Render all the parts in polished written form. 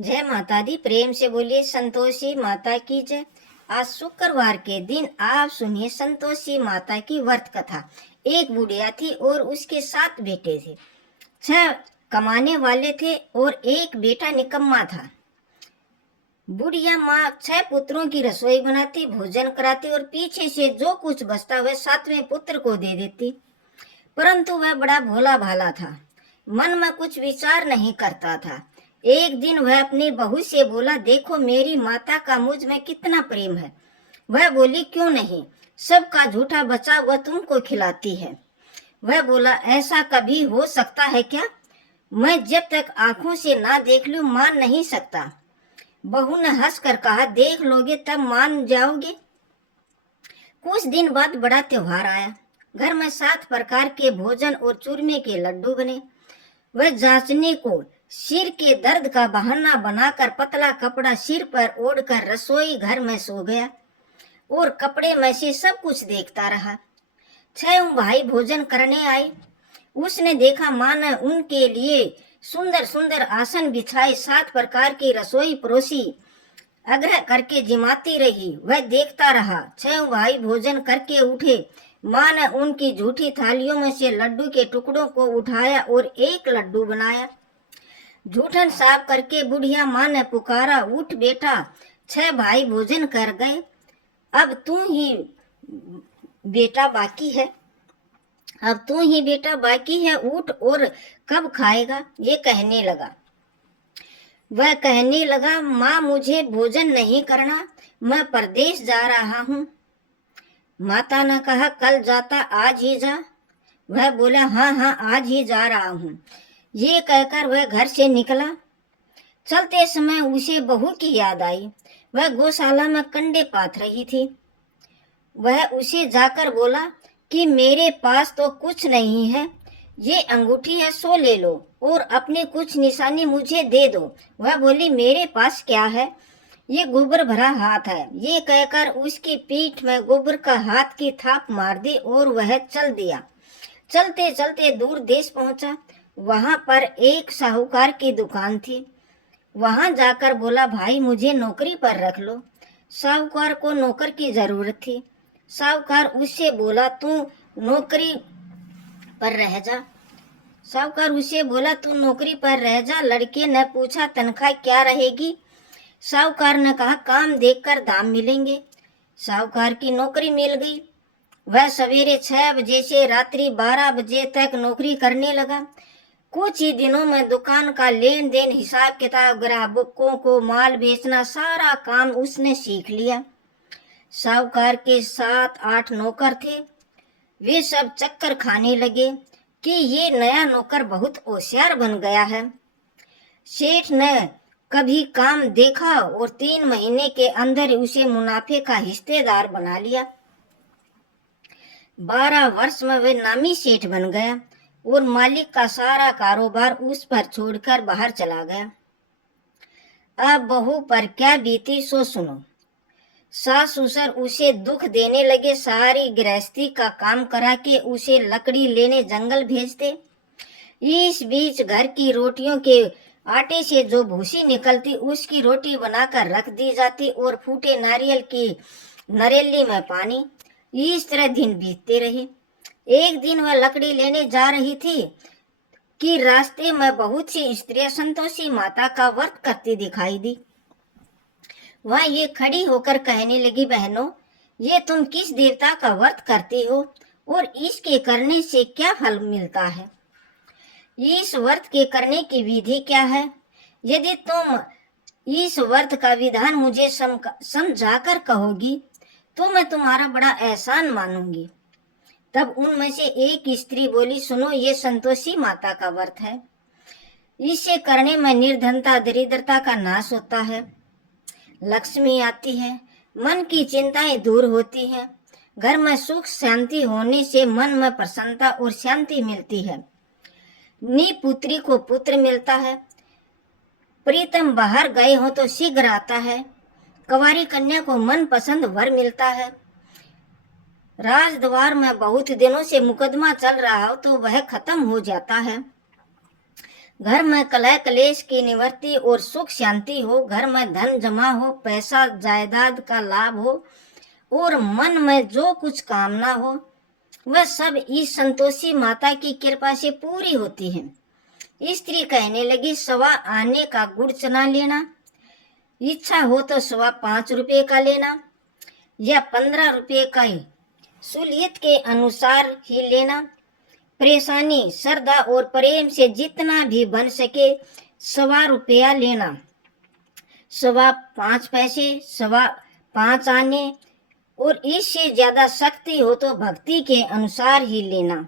जय माता दी। प्रेम से बोलिए संतोषी माता की जय। आज शुक्रवार के दिन आप सुनिए संतोषी माता की व्रत कथा। एक बुढ़िया थी और उसके 7 बेटे थे। 6 कमाने वाले थे और एक बेटा निकम्मा था। बुढ़िया माँ 6 पुत्रों की रसोई बनाती, भोजन कराती और पीछे से जो कुछ बचता वह 7वें पुत्र को दे देती। परंतु वह बड़ा भोला भाला था, मन में कुछ विचार नहीं करता था। एक दिन वह अपनी बहू से बोला, देखो मेरी माता का मुझ में कितना प्रेम है। वह बोली, क्यों नहीं, सबका झूठा बचा हुआ तुमको खिलाती है। वह बोला, ऐसा कभी हो सकता है क्या? मैं जब तक आंखों से ना देख लूं मान नहीं सकता। बहू ने हंसकर कहा, देख लोगे तब मान जाओगे। कुछ दिन बाद बड़ा त्योहार आया। घर में 7 प्रकार के भोजन और चूरमे के लड्डू बने। वह जांचने को सिर के दर्द का बहाना बनाकर पतला कपड़ा सिर पर ओढ़कर रसोई घर में सो गया और कपड़े में से सब कुछ देखता रहा। 6 भाई भोजन करने आए। उसने देखा माँ ने उनके लिए सुंदर सुंदर आसन बिछाए, 7 प्रकार की रसोई परोसी, आग्रह करके जिमाती रही। वह देखता रहा। 6 भाई भोजन करके उठे। माँ ने उनकी झूठी थालियों में से लड्डू के टुकड़ों को उठाया और एक लड्डू बनाया। जूठन साफ करके बुढ़िया माँ ने पुकारा, उठ बेटा, 6 भाई भोजन कर गए, अब तू ही बेटा बाकी है। अब तू ही बेटा बाकी है, उठ और कब खाएगा? ये कहने लगा। वह कहने लगा, माँ मुझे भोजन नहीं करना, मैं परदेश जा रहा हूँ। माता ने कहा, कल जाता आज ही जा। वह बोला, हाँ हाँ आज ही जा रहा हूँ। ये कहकर वह घर से निकला। चलते समय उसे बहू की याद आई। वह गौशाला में कंडे पाथ रही थी। वह उसे जाकर बोला कि मेरे पास तो कुछ नहीं है, ये अंगूठी है, सो ले लो और अपनी कुछ निशानी मुझे दे दो। वह बोली, मेरे पास क्या है, ये गोबर भरा हाथ है। ये कहकर उसकी पीठ में गोबर का हाथ की थाप मार दी और वह चल दिया। चलते चलते दूर देश पहुंचा। वहां पर एक साहूकार की दुकान थी। वहां जाकर बोला, भाई मुझे नौकरी पर रख लो। साहूकार को नौकर की जरूरत थी। साहूकार उससे बोला, तू नौकरी पर रह जा। साहूकार उसे बोला, तू नौकरी पर रह जा। लड़के ने पूछा, तनख्वाह क्या रहेगी? साहूकार ने कहा, काम देखकर दाम मिलेंगे। साहूकार की नौकरी मिल गई। वह सवेरे 6 बजे से रात्रि 12 बजे तक नौकरी करने लगा। कुछ ही दिनों में दुकान का लेन देन, हिसाब किताब, ग्राहकों को माल बेचना, सारा काम उसने सीख लिया। साहूकार के 7-8 नौकर थे। वे सब चक्कर खाने लगे कि ये नया नौकर बहुत होशियार बन गया है। सेठ ने कभी काम देखा और 3 महीने के अंदर उसे मुनाफे का हिस्सेदार बना लिया। 12 वर्ष में वह नामी सेठ बन गया और मालिक का सारा कारोबार उस पर छोड़कर बाहर चला गया। अब बहू पर क्या बीती सो सुनो। सास ससुर उसे दुख देने लगे। सारी गृहस्थी का काम करा के उसे लकड़ी लेने जंगल भेजते। इस बीच घर की रोटियों के आटे से जो भूसी निकलती उसकी रोटी बनाकर रख दी जाती और फूटे नारियल की नरेली में पानी। इस तरह दिन बीतते रहे। एक दिन वह लकड़ी लेने जा रही थी कि रास्ते में बहुत सी स्त्रियां संतोषी माता का व्रत करती दिखाई दी। वह ये खड़ी होकर कहने लगी, बहनों, ये तुम किस देवता का व्रत करती हो और इसके करने से क्या फल मिलता है? इस व्रत के करने की विधि क्या है? यदि तुम इस व्रत का विधान मुझे समझाकर कहोगी तो मैं तुम्हारा बड़ा एहसान मानूंगी। तब उनमें से एक स्त्री बोली, सुनो, ये संतोषी माता का व्रत है। इसे करने में निर्धनता, दरिद्रता का नाश होता है, लक्ष्मी आती है, मन की चिंताएं दूर होती हैं, घर में सुख शांति होने से मन में प्रसन्नता और शांति मिलती है, निपुत्री को पुत्र मिलता है, प्रीतम बाहर गए हो तो शीघ्र आता है, कंवारी कन्या को मन पसंद वर मिलता है, राजद्वार में बहुत दिनों से मुकदमा चल रहा हो तो वह खत्म हो जाता है, घर में कलह क्लेश की निवृत्ति और सुख शांति हो, घर में धन जमा हो, पैसा जायदाद का लाभ हो और मन में जो कुछ कामना हो वह सब इस संतोषी माता की कृपा से पूरी होती है। स्त्री कहने लगी, सवा आने का गुड़ चना लेना, इच्छा हो तो सवा 5 रुपये का लेना या 15 रुपये का ही, सहूलियत के अनुसार ही लेना। परेशानी श्रद्धा और प्रेम से जितना भी बन सके सवा रुपया लेना, सवा 5 पैसे, सवा 5 आने और इससे ज्यादा शक्ति हो तो भक्ति के अनुसार ही लेना।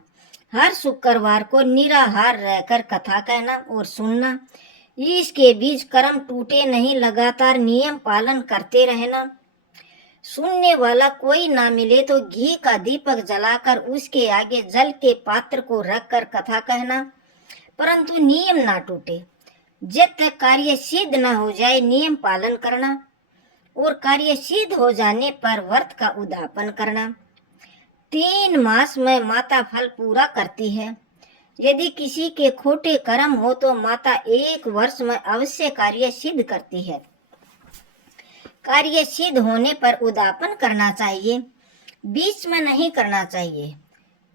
हर शुक्रवार को निराहार रहकर कथा कहना और सुनना। इसके बीच कर्म टूटे नहीं, लगातार नियम पालन करते रहना। सुनने वाला कोई ना मिले तो घी का दीपक जलाकर उसके आगे जल के पात्र को रखकर कथा कहना, परंतु नियम ना टूटे। जब तक कार्य सिद्ध न हो जाए नियम पालन करना और कार्य सिद्ध हो जाने पर व्रत का उद्यापन करना। 3 मास में माता फल पूरा करती है। यदि किसी के खोटे कर्म हो तो माता 1 वर्ष में अवश्य कार्य सिद्ध करती है। कार्य सिद्ध होने पर उद्यापन करना चाहिए, बीच में नहीं करना चाहिए।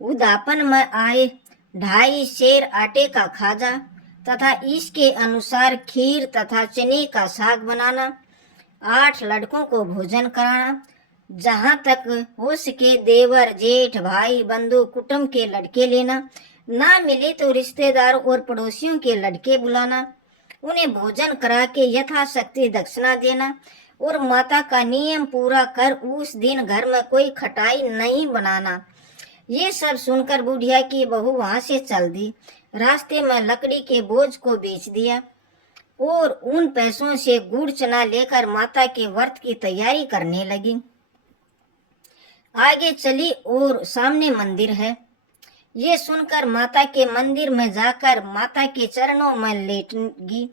उद्यापन में आए 2.5 सेर आटे का खाजा तथा इसके अनुसार खीर तथा चने का साग बनाना। 8 लड़कों को भोजन कराना। जहाँ तक हो सके देवर जेठ भाई बंधु कुटुंब के लड़के लेना, ना मिले तो रिश्तेदारों और पड़ोसियों के लड़के बुलाना, उन्हें भोजन करा के यथाशक्ति दक्षिणा देना और माता का नियम पूरा कर उस दिन घर में कोई खटाई नहीं बनाना। ये सब सुनकर बुढ़िया की बहू वहां से चल दी। रास्ते में लकड़ी के बोझ को बेच दिया और उन पैसों से गुड़ चना लेकर माता के व्रत की तैयारी करने लगी। आगे चली और सामने मंदिर है। ये सुनकर माता के मंदिर में जाकर माता के चरणों में लेटगी।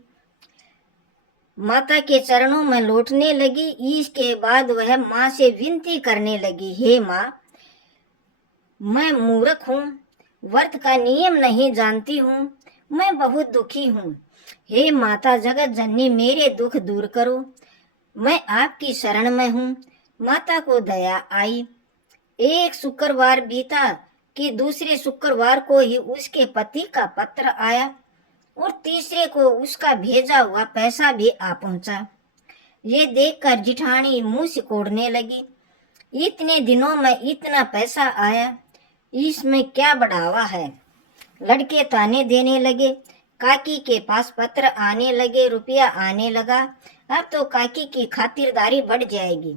माता के चरणों में लौटने लगी। इसके बाद वह माँ से विनती करने लगी, हे माँ, मैं मूर्ख हूँ, व्रत का नियम नहीं जानती हूँ, मैं बहुत दुखी हूँ। हे माता जगत जननी, मेरे दुख दूर करो, मैं आपकी शरण में हूँ। माता को दया आई। एक शुक्रवार बीता कि दूसरे शुक्रवार को ही उसके पति का पत्र आया और तीसरे को उसका भेजा हुआ पैसा भी आ पहुंचा। ये देखकर जिठानी मुंह सिकोड़ने लगी। इतने दिनों में इतना पैसा आया, इसमें क्या बढ़ावा है। लड़के ताने देने लगे। काकी के पास पत्र आने लगे, रुपया आने लगा। अब तो काकी की खातिरदारी बढ़ जाएगी।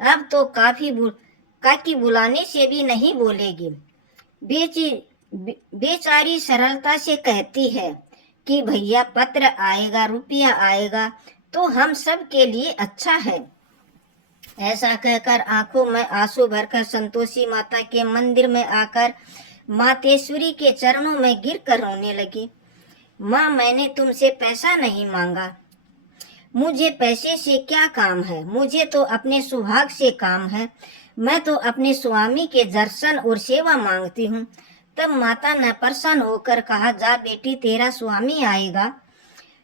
अब तो काकी बुलाने से भी नहीं बोलेगी। बेचारी सरलता से कहती है कि भैया पत्र आएगा, रुपया आएगा तो हम सब के लिए अच्छा है। ऐसा कहकर आंखों में आंसू भरकर संतोषी माता के मंदिर में आकर मातेश्वरी के चरणों में गिरकर रोने लगी। माँ, मैंने तुमसे पैसा नहीं मांगा, मुझे पैसे से क्या काम है, मुझे तो अपने सुहाग से काम है। मैं तो अपने स्वामी के दर्शन और सेवा मांगती हूँ। तब माता ने प्रसन्न होकर कहा, जा बेटी, तेरा स्वामी आएगा।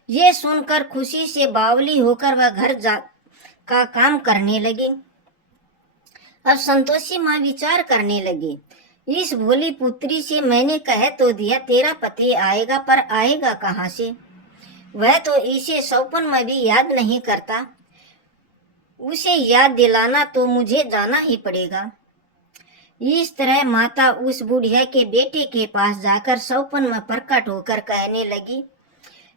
ये सुनकर खुशी से बावली होकर वह घर का काम करने लगी। अब संतोषी माँ विचार करने लगी, इस भोली पुत्री से मैंने कह तो दिया तेरा पति आएगा, पर आएगा कहाँ से। वह तो इसे सौपन में भी याद नहीं करता। उसे याद दिलाना तो मुझे जाना ही पड़ेगा। इस तरह माता उस बुढ़िया के बेटे के पास जाकर सौपन में प्रकट होकर कहने लगी,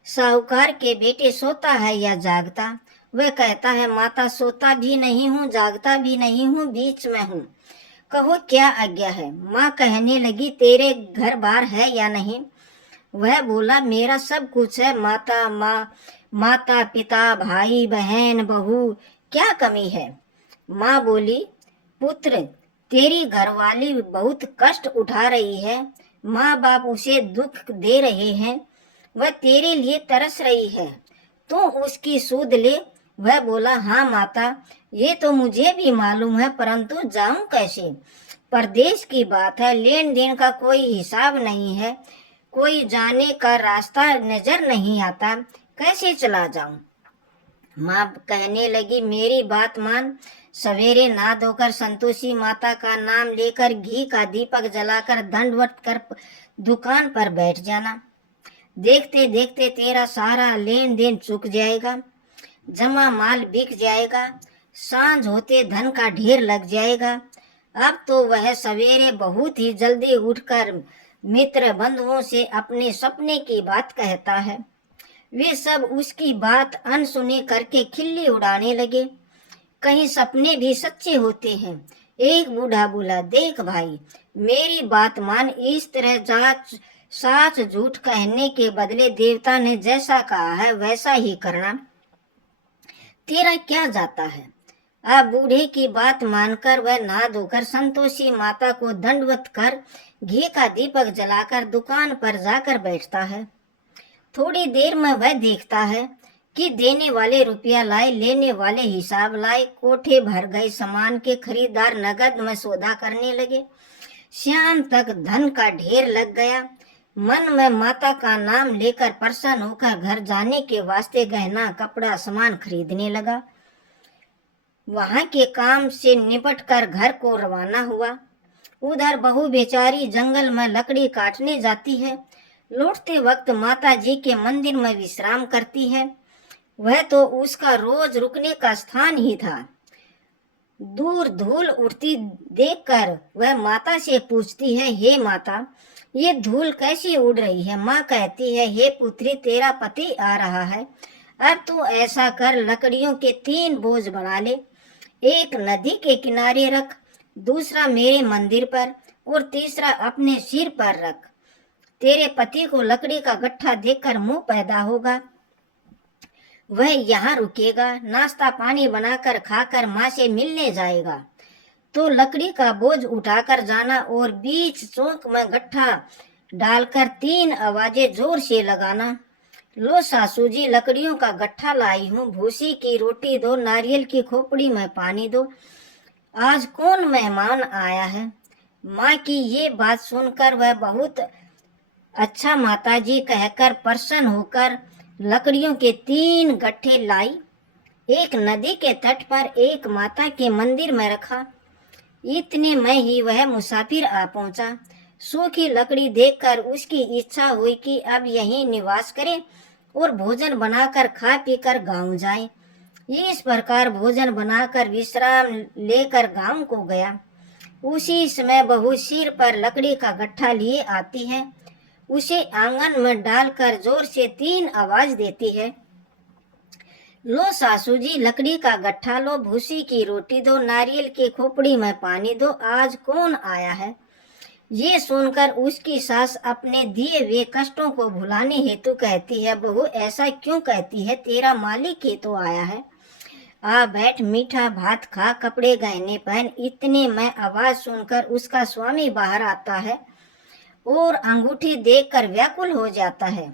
साहूकार के बेटे सोता है या जागता। वह कहता है, माता सोता भी नहीं हूँ, जागता भी नहीं हूँ, बीच में हूँ, कहो क्या आज्ञा है। माँ कहने लगी, तेरे घर बार है या नहीं। वह बोला, मेरा सब कुछ है माता, माता पिता भाई बहन बहू, क्या कमी है। माँ बोली, पुत्र, तेरी घरवाली बहुत कष्ट उठा रही है, माँ बाप उसे दुख दे रहे हैं, वह तेरे लिए तरस रही है, तो उसकी सूद ले। वह बोला, हाँ माता, ये तो मुझे भी मालूम है, परंतु जाऊं कैसे। परदेश की बात है, लेन देन का कोई हिसाब नहीं है, कोई जाने का रास्ता नजर नहीं आता, कैसे चला जाऊं। माँ कहने लगी, मेरी बात मान, सवेरे नहा धोकर संतोषी माता का नाम लेकर घी का दीपक जलाकर दंडवत कर दुकान पर बैठ जाना। देखते देखते तेरा सारा लेन देन चुक जाएगा, जमा माल बिक जाएगा, सांझ होते धन का ढेर लग जाएगा। अब तो वह सवेरे बहुत ही जल्दी उठकर मित्र बंधुओं से अपने सपने की बात कहता है। वे सब उसकी बात अनसुनी करके खिल्ली उड़ाने लगे। कहीं सपने भी सच्चे होते हैं। एक बूढ़ा बोला, देख भाई, मेरी बात मान, इस तरह जांच साच झूठ कहने के बदले देवता ने जैसा कहा है वैसा ही करना, तेरा क्या जाता है। अब बूढ़े की बात मानकर वह नहा धोकर संतोषी माता को दंडवत कर घी का दीपक जलाकर दुकान पर जाकर बैठता है। थोड़ी देर में वह देखता है कि देने वाले रुपया लाए, लेने वाले हिसाब लाए, कोठे भर गए सामान के खरीदार नगद में सौदा करने लगे। शाम तक धन का ढेर लग गया। मन में माता का नाम लेकर प्रसन्न होकर घर जाने के वास्ते गहना कपड़ा सामान खरीदने लगा। वहां के काम से निपट कर घर को रवाना हुआ। उधर बहू बेचारी जंगल में लकड़ी काटने जाती है। लौटते वक्त माता जी के मंदिर में विश्राम करती है। वह तो उसका रोज रुकने का स्थान ही था। दूर धूल उड़ती देखकर वह माता से पूछती है, हे माता, ये धूल कैसी उड़ रही है। माँ कहती है, हे पुत्री, तेरा पति आ रहा है। अब तू ऐसा कर, लकड़ियों के 3 बोझ बना ले, एक नदी के किनारे रख, दूसरा मेरे मंदिर पर और तीसरा अपने सिर पर रख। तेरे पति को लकड़ी का गट्ठा देखकर मुंह पैदा होगा, वह यहाँ रुकेगा, नाश्ता पानी बनाकर खाकर माँ से मिलने जाएगा। तो लकड़ी का बोझ उठाकर जाना और बीच चौक में गट्ठा डालकर 3 आवाजें जोर से लगाना। लो सासू जी, लकड़ियों का गट्ठा लाई हूँ, भूसी की रोटी दो, नारियल की खोपड़ी में पानी दो, आज कौन मेहमान आया है। माँ की ये बात सुनकर वह बहुत अच्छा माताजी कहकर प्रसन्न होकर लकड़ियों के 3 गट्ठे लाई। एक नदी के तट पर एक माता के मंदिर में रखा। इतने में ही वह मुसाफिर आ पहुंचा। सूखी लकड़ी देखकर उसकी इच्छा हुई कि अब यहीं निवास करे और भोजन बनाकर खा पीकर गांव जाए। इस प्रकार भोजन बनाकर विश्राम लेकर गांव को गया। उसी समय बहू सिर पर लकड़ी का गट्ठा लिए आती है। उसे आंगन में डालकर जोर से 3 आवाज देती है, लो सासू जी, लकड़ी का गट्ठा लो, भूसी की रोटी दो, नारियल की खोपड़ी में पानी दो, आज कौन आया है। ये सुनकर उसकी सास अपने दिए हुए कष्टों को भुलाने हेतु कहती है, बहू ऐसा क्यों कहती है, तेरा मालिक ही तो आया है। आ बैठ, मीठा भात खा, कपड़े गहने पहन। इतने में आवाज सुनकर उसका स्वामी बाहर आता है और अंगूठी देखकर व्याकुल हो जाता है।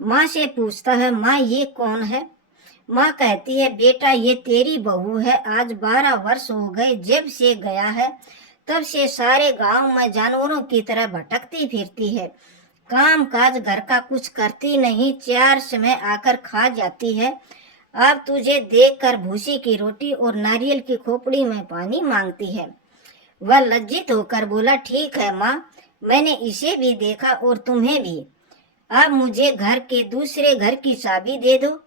माँ से पूछता है, माँ ये कौन है। माँ कहती है, बेटा ये तेरी बहू है, आज 12 वर्ष हो गए जब से गया है, तब से सारे गांव में जानवरों की तरह भटकती फिरती है, काम काज घर का कुछ करती नहीं, 4 समय आकर खा जाती है। अब तुझे देखकर भूसी की रोटी और नारियल की खोपड़ी में पानी मांगती है। वह लज्जित होकर बोला, ठीक है माँ, मैंने इसे भी देखा और तुम्हें भी। अब मुझे घर के दूसरे घर की चाबी दे दो,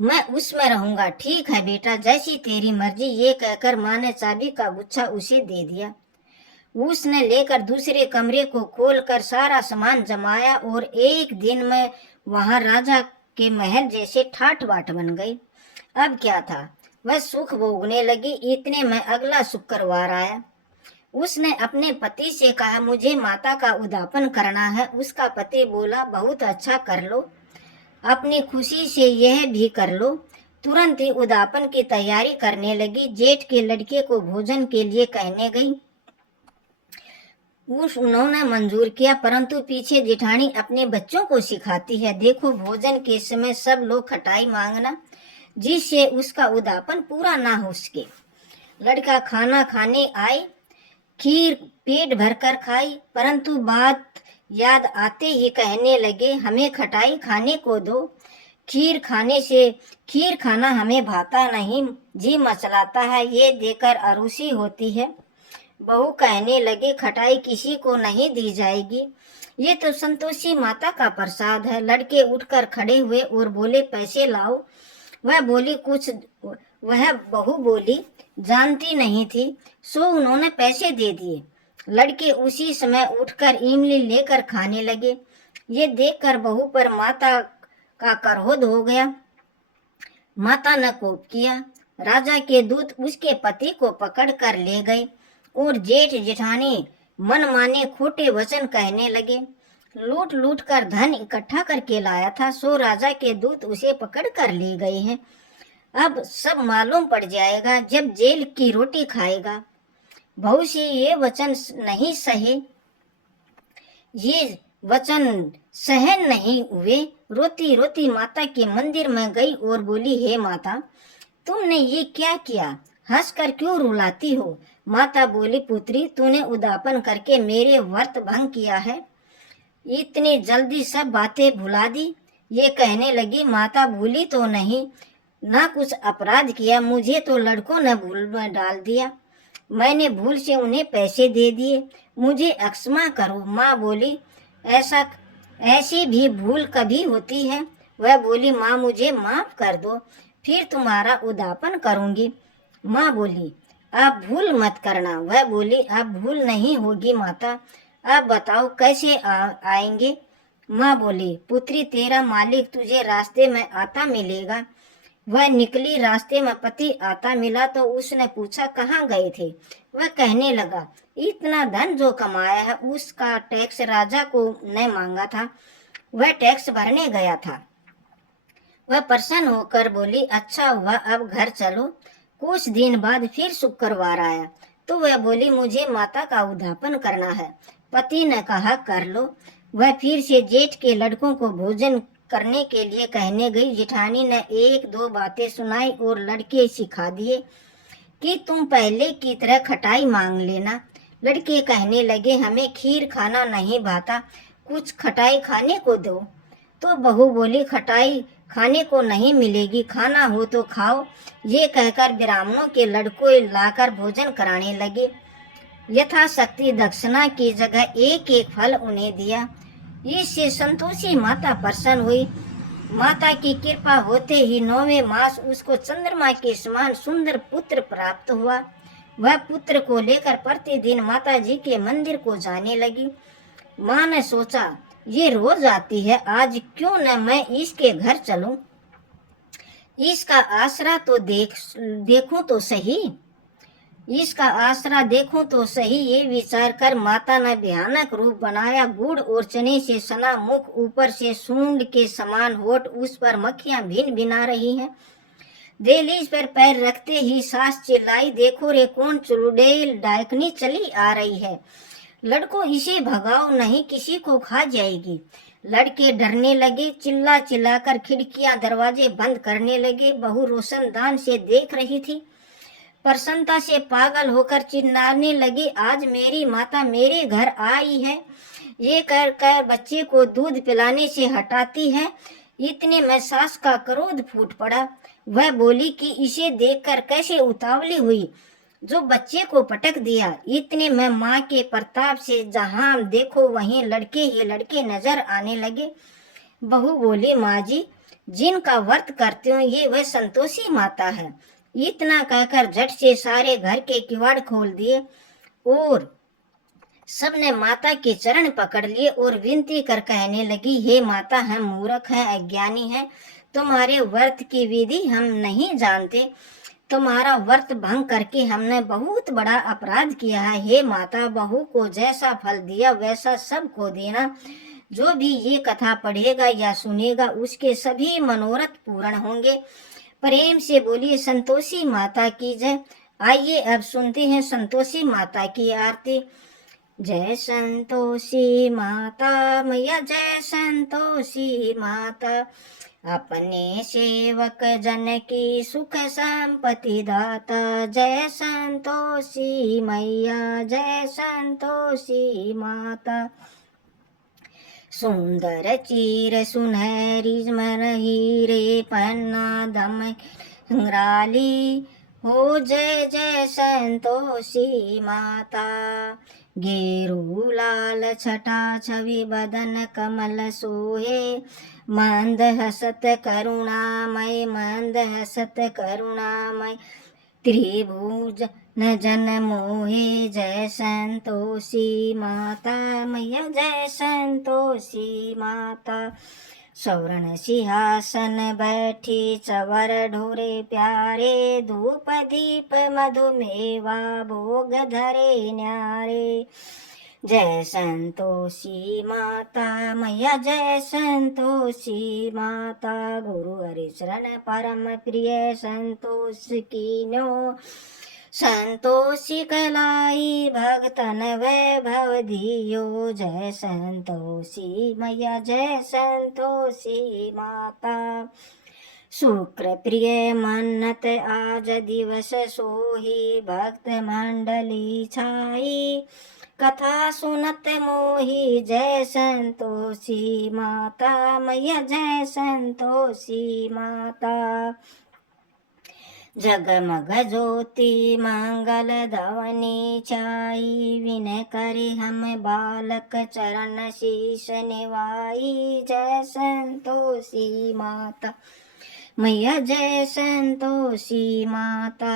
मैं उसमें रहूंगा। ठीक है बेटा, जैसी तेरी मर्जी। ये कहकर माँ ने चाबी का गुच्छा उसे दे दिया। उसने लेकर दूसरे कमरे को खोलकर सारा सामान जमाया और एक दिन में वहां राजा के महल जैसे ठाठ बाट बन गई। अब क्या था, वह सुख भोगने लगी। इतने में अगला शुक्रवार आया। उसने अपने पति से कहा, मुझे माता का उद्यापन करना है। उसका पति बोला, बहुत अच्छा, कर लो, अपनी खुशी से यह भी कर लो। तुरंत ही उद्यापन की तैयारी करने लगी। जेठ के लड़के को भोजन के लिए कहने गई। उन्होंने मंजूर किया, परंतु पीछे जेठानी अपने बच्चों को सिखाती है, देखो भोजन के समय सब लोग खटाई मांगना, जिससे उसका उद्यापन पूरा ना हो सके। लड़का खाना खाने आए, खीर पेट भरकर खाई, परंतु बात याद आते ही कहने लगे, हमें खटाई खाने को दो। खीर खाना हमें भाता नहीं, जी मचलाता है, ये देकर अरूसी होती है। बहू कहने लगे, खटाई किसी को नहीं दी जाएगी, ये तो संतोषी माता का प्रसाद है। लड़के उठकर खड़े हुए और बोले, पैसे लाओ। वह बहू बोली, जानती नहीं थी, सो उन्होंने पैसे दे दिए। लड़के उसी समय उठकर इमली लेकर खाने लगे। ये देखकर बहू पर माता का क्रोध हो गया। माता ने कोप किया। राजा के दूत उसके पति को पकड़ कर ले गए और जेठ जेठानी मनमाने खोटे वचन कहने लगे। लूट लूट कर धन इकट्ठा करके लाया था, सो राजा के दूत उसे पकड़ कर ले गए हैं। अब सब मालूम पड़ जाएगा जब जेल की रोटी खाएगा। बहू से ये वचन नहीं सहे, ये वचन सहन नहीं हुए। रोती रोती माता के मंदिर में गई और बोली, हे माता, तुमने ये क्या किया? हंसकर क्यों रुलाती हो? माता बोली, पुत्री, तूने उदापन करके मेरे व्रत भंग किया है, इतनी जल्दी सब बातें भुला दी। ये कहने लगी, माता भूली तो नहीं, ना कुछ अपराध किया, मुझे तो लड़कों ने भूल में डाल दिया, मैंने भूल से उन्हें पैसे दे दिए, मुझे क्षमा करो। माँ बोली, ऐसी भी भूल कभी होती है? वह बोली, माँ मुझे माफ कर दो, फिर तुम्हारा उदापन करूंगी। माँ बोली, आप भूल मत करना। वह बोली, अब भूल नहीं होगी माता, अब बताओ कैसे आएंगे? माँ बोली, पुत्री, तेरा मालिक तुझे रास्ते में आता मिलेगा। वह निकली, रास्ते में पति आता मिला तो उसने पूछा, कहाँ गए थे? वह कहने लगा, इतना धन जो कमाया है उसका टैक्स राजा को ने मांगा था, वह टैक्स भरने गया था। वह प्रसन्न होकर बोली, अच्छा हुआ, अब घर चलो। कुछ दिन बाद फिर शुक्रवार आया तो वह बोली, मुझे माता का उद्यापन करना है। पति ने कहा, कर लो। वह फिर से जेठ के लड़कों को भोजन करने के लिए कहने गई। जेठानी ने एक दो बातें सुनाई और लड़के सिखा दिए कि तुम पहले की तरह खटाई मांग लेना। लड़के कहने लगे, हमें खीर खाना नहीं भाता, कुछ खटाई खाने को दो। तो बहू बोली, खटाई खाने को नहीं मिलेगी, खाना हो तो खाओ। ये कहकर ब्राह्मणों के लड़कों लाकर भोजन कराने लगे। यथाशक्ति दक्षिणा की जगह एक एक फल उन्हें दिया। इससे संतोषी माता प्रसन्न हुई। माता की कृपा होते ही 9वें मास उसको चंद्रमा के समान सुंदर पुत्र प्राप्त हुआ। वह पुत्र को लेकर प्रतिदिन माता जी के मंदिर को जाने लगी। माँ ने सोचा, ये रोज आती है, आज क्यों न मैं इसके घर चलूं, इसका आसरा तो देखूं तो सही, इसका आसरा देखूं तो सही। ये विचार कर माता ने भयानक रूप बनाया। गुड़ और चने से सना मुख, ऊपर से सूंड के समान होठ, उस पर मक्खियां भिन भिना रही हैं। दहलीज पर पैर रखते ही सास चिल्लाई, देखो रे, कौन चुड़ैल डाकनी चली आ रही है, लड़को इसे भगाओ, नहीं किसी को खा जाएगी। लड़के डरने लगे, चिल्ला चिल्लाकर खिड़कियां दरवाजे बंद करने लगे। बहू रोशनदान से देख रही थी, प्रसन्नता से पागल होकर चिल्लाने लगी, आज मेरी माता मेरे घर आई है, ये कर कर बच्चे को दूध पिलाने से हटाती है। इतने में सास का क्रोध फूट पड़ा। वह बोली कि इसे देखकर कैसे उतावली हुई जो बच्चे को पटक दिया। इतने में माँ के प्रताप से जहाँ देखो वहीं लड़के ही लड़के नजर आने लगे। बहू बोली, माँ जी, जिनका व्रत करते हो ये वह संतोषी माता है। इतना कहकर झट से सारे घर के किवाड़ खोल दिए और सबने माता के चरण पकड़ लिए और विनती कर कहने लगी, हे माता, हम मूर्ख हैं, अज्ञानी हैं, तुम्हारे व्रत की विधि हम नहीं जानते, तुम्हारा व्रत भंग करके हमने बहुत बड़ा अपराध किया है। हे माता, बहू को जैसा फल दिया वैसा सबको देना। जो भी ये कथा पढ़ेगा या सुनेगा उसके सभी मनोरथ पूर्ण होंगे। प्रेम से बोलिए संतोषी माता की जय। आइए अब सुनते हैं संतोषी माता की आरती। जय संतोषी माता मैया, जय संतोषी माता, अपने सेवक जन की सुख संपत्ति दाता। जय संतोषी मैया, जय संतोषी माता। सुंदर चीर सुनहरी मन हीरे पन्ना दम संग्राली। हो जय जय संतोषी माता। गेरू लाल छटा छवि बदन कमल सोहे। मंद हसत करुणामय मंद हसत करुणामय। त्रिभुज न जन मोहे जय संतोषी माता मैया जय संतोषी माता। स्वर्ण सिंहासन बैठी चवर ढोरे प्यारे। धूप दीप मधुमेवा भोग धरे न्यारे। जय संतोषी माता मैया जय संतोषी माता। गुरु हरिशरण परम प्रिय संतोष कीन्यो। संतोषी कलाई भगतन वैभव दियो। जय संतोषी मैया जय संतोषी माता। शुक्र प्रिय मन्नत आज दिवस सोही। भक्त मंडली छाई कथा सुनत मोही। जय संतोषी माता मैया जय संतोषी माता। जगमग ज्योति मंगल धवनी छाई। विनय करे हम बालक चरण शीश निवाई। जय संतोषी माता मैया जय संतोषी माता।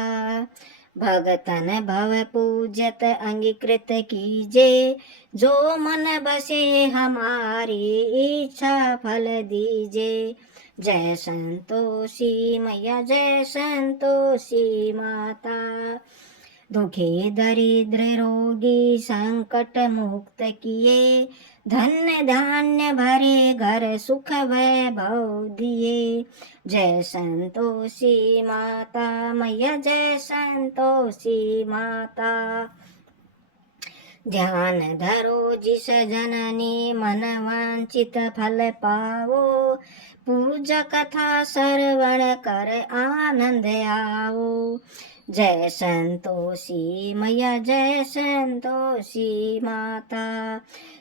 भगतन भव पूजत अंगीकृत कीजे। जो मन बसे हमारी इच्छा फल दीजे। जय संतोषी मैया जय संतोषी माता। दुखी दरिद्र रोगी संकट मुक्त किए। धन्य धान्य भरे घर सुख वैभव दिए। जय संतोषी माता मैया जय संतोषी माता। ध्यान धरो जिस जननी मन वांछित फल पावो। पूजा कथा श्रवण कर आनंद आओ। जय संतोषी मैया जय संतोषी माता।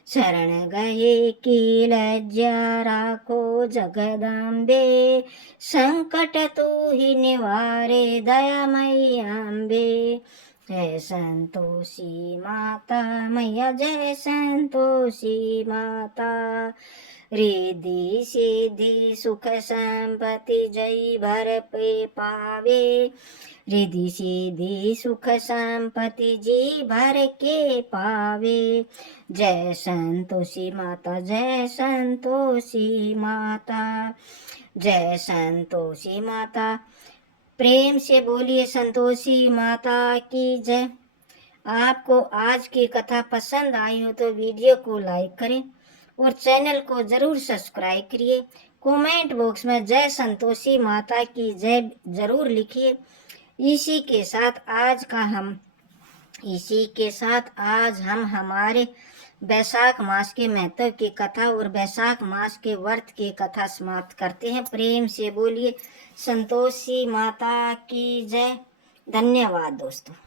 शरण गए की लज्जा राखो जगदम्बे। संकट तू ही निवारे दयामयी अम्बे। जय संतोषी माता मैया जय संतोषी माता। रिद्धि सिद्धि सुख संपत्ति जय भर पे पावे। रिद्धि सिद्धि सुख संपत्ति जी भर के पावे। जय संतोषी माता जय संतोषी माता। जय संतोषी माता। प्रेम से बोलिए संतोषी माता की जय। आपको आज की कथा पसंद आई हो तो वीडियो को लाइक करें और चैनल को जरूर सब्सक्राइब करिए। कमेंट बॉक्स में जय संतोषी माता की जय जरूर लिखिए। इसी के साथ आज हम हमारे वैशाख मास के महत्व की कथा और वैशाख मास के व्रत की कथा समाप्त करते हैं। प्रेम से बोलिए संतोषी माता की जय। धन्यवाद दोस्तों।